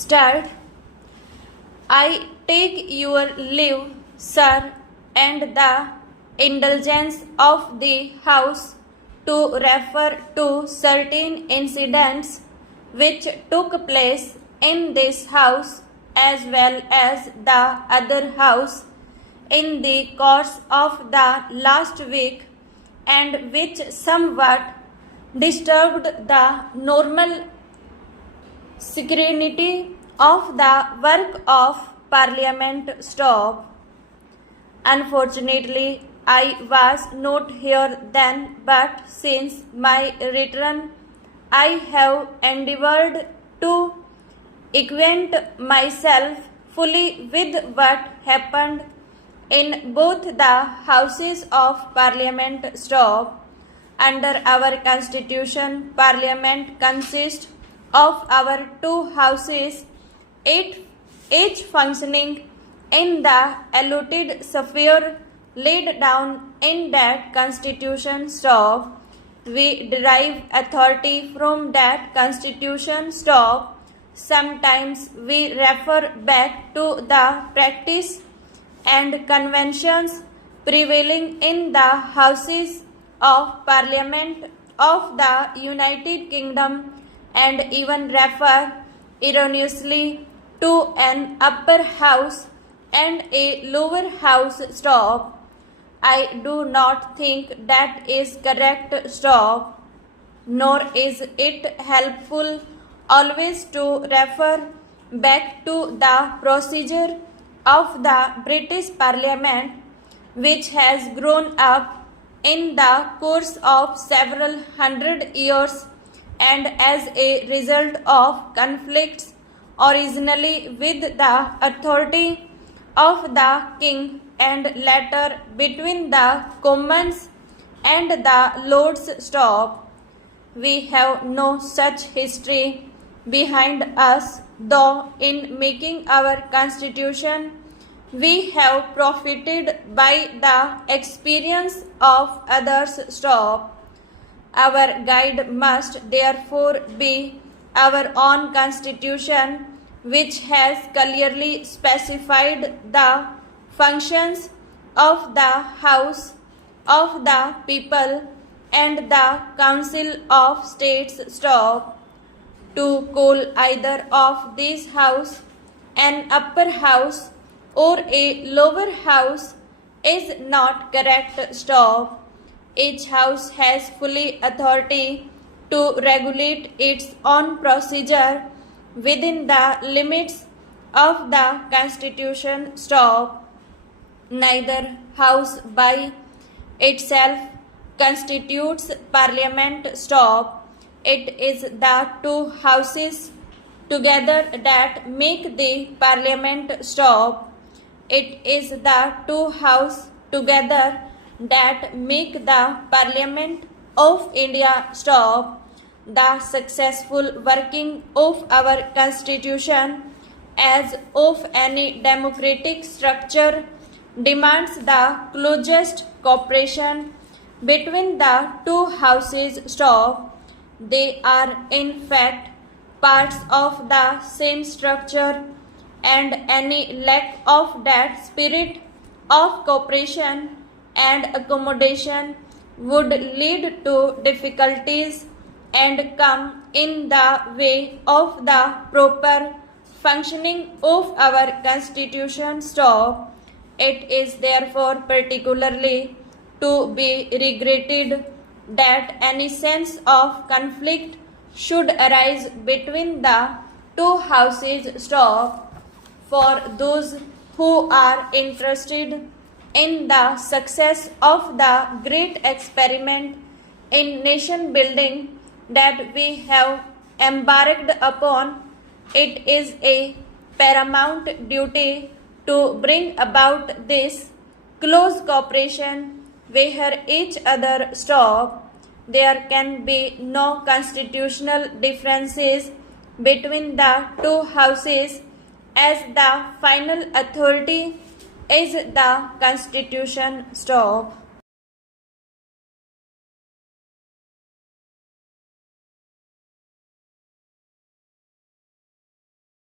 Start. I take your leave, sir, and the indulgence of the House to refer to certain incidents which took place in this House as well as the other House in the course of the last week and which somewhat disturbed the normal serenity of the work of Parliament. Stop. Unfortunately, I was not here then, but since my return, I have endeavored to acquaint myself fully with what happened in both the Houses of Parliament. Stop. Under our Constitution, Parliament consists of our two houses, each functioning in the allotted sphere laid down in that Constitution. Stop. We derive authority from that Constitution. Stop. Sometimes we refer back to the practice and conventions prevailing in the Houses of Parliament of the United Kingdom and even refer erroneously to an upper house and a lower house. Stop. I do not think that is correct. Stop. Nor is it helpful always to refer back to the procedure of the British Parliament, which has grown up in the course of several hundred years and as a result of conflicts originally with the authority of the king and later between the commons and the lords. Stop. We have no such history behind us, though in making our constitution we have profited by the experience of others. Stop. Our guide must therefore be our own constitution, which has clearly specified the functions of the House of the People and the Council of States. Stop. To call either of these house an upper house or a lower house is not correct. Stop. Each house has fully authority to regulate its own procedure within the limits of the Constitution. Stop. Neither house by itself constitutes Parliament. Stop. It is the two houses together that make the Parliament. Stop. It is the two houses together that make the Parliament of India. Stop. The successful working of our Constitution, as of any democratic structure, demands the closest cooperation between the two houses. Stop. They are in fact parts of the same structure, and any lack of that spirit of cooperation and accommodation would lead to difficulties and come in the way of the proper functioning of our Constitution. Stop. It is therefore particularly to be regretted that any sense of conflict should arise between the two houses. Stop. For those who are interested in the success of the great experiment in nation building that we have embarked upon, it is a paramount duty to bring about this close cooperation where each other. Stop. There can be no constitutional differences between the two houses, as the final authority is the Constitution. Stop.